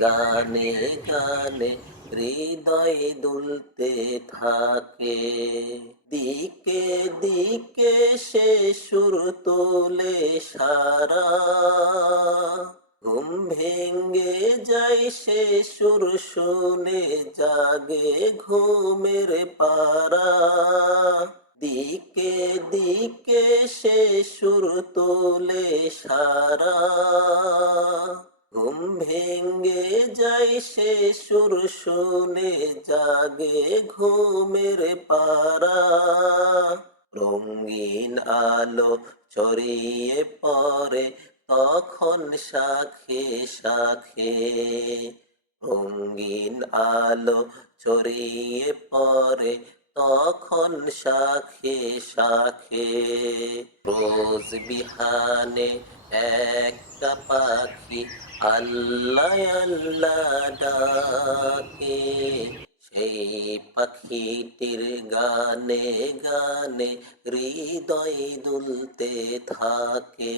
গানে গানে হৃদয় দুলতে থাকে। দিকে দিকে সে সুর তোলে সারা। ঘুম ভেঙ্গে যায় সে সুর শুনে জাগে ঘুমের পারা। দিকে দিকে সে সুর তোলে সারা। ঘুম ভেঙ্গে যায় সে সুর শুনে, জাগে ঘুমের পারা। রঙিন আলো ছড়িয়ে পড়ে, তখন শাখে শাখে। রঙিন আলো ছড়িয়ে পড়ে, তখন শাখে শাখে। রোজ বিহানে একটা পাখি আল্লাহ আল্লাহ ডাকে, সেই পাখিটির গানে গানে হৃদয় দুলতে থাকে।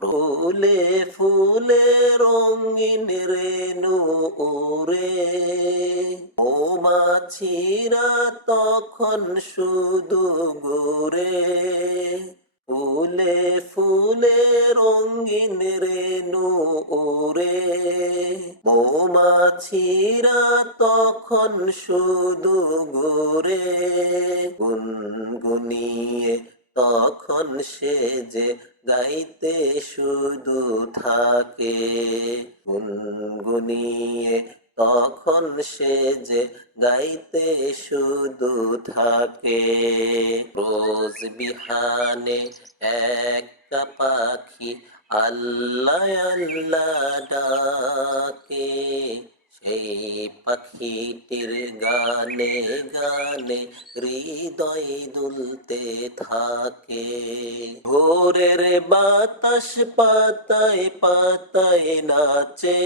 ফুলে ফুলে রঙিন রেণু উড়ে মৌমাছিরা তখন শুধু ঘুরে। ফুলে ফুলে রঙিন রেণু উড়ে মৌমাছিরা তখন শুধু ঘুরে গুনগুনিয়ে তখন সে যে গাইতে শুধু থাকে গুনগুনিয়ে তখন সে যে গাইতে শুধু থাকে রোজ বিহানে একটা পাখি আল্লাহ আল্লাহ ডাকে। সেই পাখিটির গানে গানে হৃদয় দুলতে থাকে। ভোরের বাতাস পাতায় পাতায় নাচে।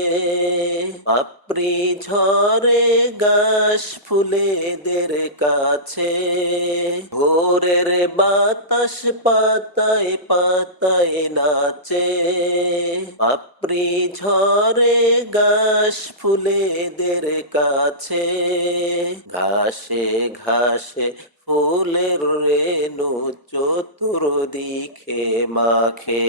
পাপড়ি ঝরে গাছ ফুলেদের কাছে। ভোরের বাতাস পাতায় পাতায় নাচে। পাপড়ি ঝরে গাছ ফুলেদের কাছে ঘাসে ঘাসে ফুলের রেণু চতুর্দিকে মাখে।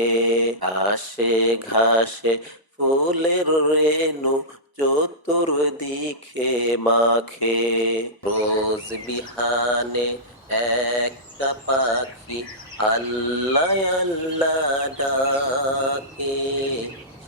ঘাসে ঘাসে ফুলের রেণু চতুর্দিকে মাখে। রোজ বিহানে একটা পাখি আল্লাহ আল্লাহ ডাকে।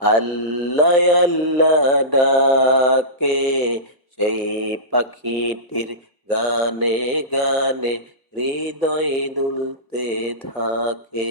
আল্লাহ আল্লাহ ডাকে সেই পাখিটির গানে গানে হৃদয় দুলতে থাকে।